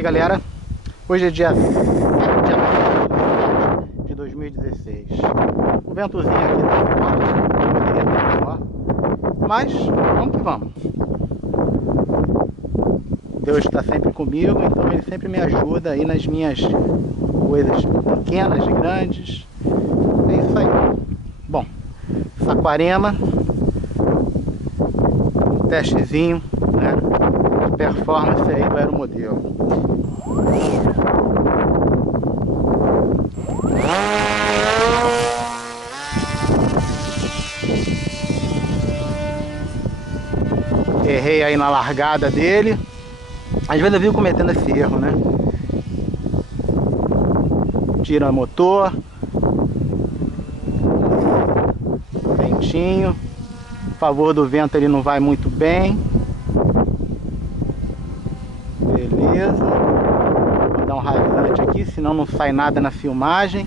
Galera, hoje é dia 7 de abril de 2016. O ventozinho aqui tá forte, poderia estar menor, mas vamos que vamos. Deus está sempre comigo, então Ele sempre me ajuda aí nas minhas coisas pequenas e grandes. É isso aí. Bom, Saquarema, testezinho, né, de performance aí do aeromodelo. Errei aí na largada dele. Às vezes eu vivo cometendo esse erro, né? Tira o motor. Ventinho. A favor do vento ele não vai muito bem. Beleza. Vou dar um rasante aqui, senão não sai nada na filmagem.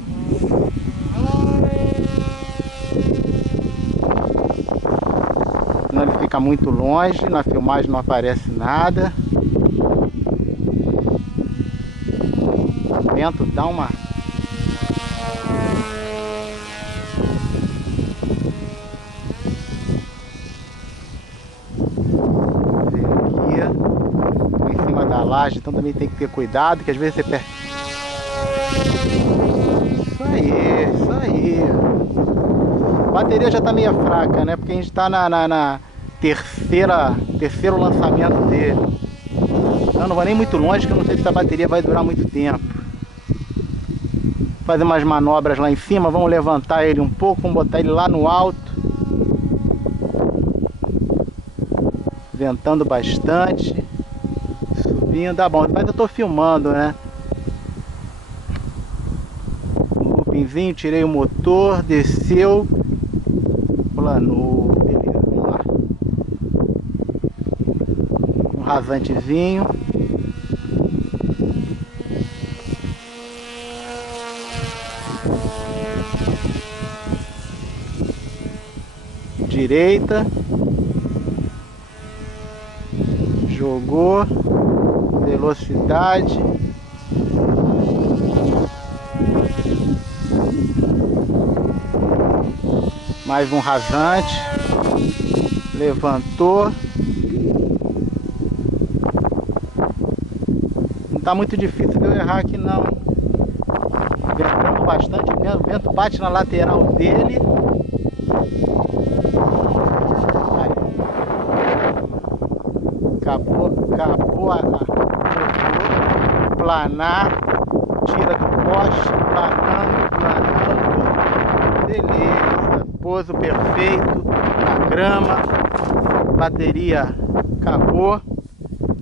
Senão ele fica muito longe, na filmagem não aparece nada. O vento dá uma... Vamos ver aqui. Tô em cima da laje, então também tem que ter cuidado, que às vezes você perde. Isso aí. A bateria já tá meio fraca, né? Porque a gente tá na terceiro lançamento dele. Eu não vou nem muito longe, que eu não sei se a bateria vai durar muito tempo. Fazer umas manobras lá em cima, vamos levantar ele um pouco, vamos botar ele lá no alto. Ventando bastante. Subindo, tá bom, mas eu tô filmando, né? Loopingzinho, tirei o motor, desceu, planou, beleza, vamos lá. Um rasantezinho. Direita. Jogou. Velocidade. Mais um rasante. Levantou. Não tá muito difícil de eu errar aqui não. Ventando bastante, o vento bate na lateral dele. Aí. Acabou a motor. Planar. Tira do poste. Planando. Beleza. Pouso perfeito. Na grama. Bateria acabou.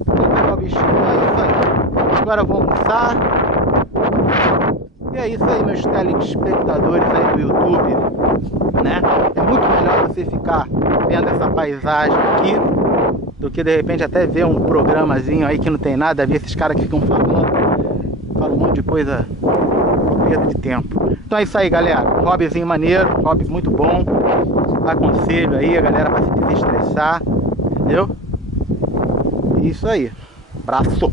Vamos pegar o bichinho. É isso aí. Agora eu vou almoçar. E é isso aí, meus telespectadores aí do YouTube, né? É muito melhor você ficar vendo essa paisagem aqui do que de repente até ver um programazinho aí que não tem nada a ver, esses caras que ficam falam um monte de coisa, perda de tempo. Então é isso aí, galera. Hobbyzinho maneiro, hobby muito bom. Aconselho aí a galera para se desestressar, entendeu? Isso aí. Abraço!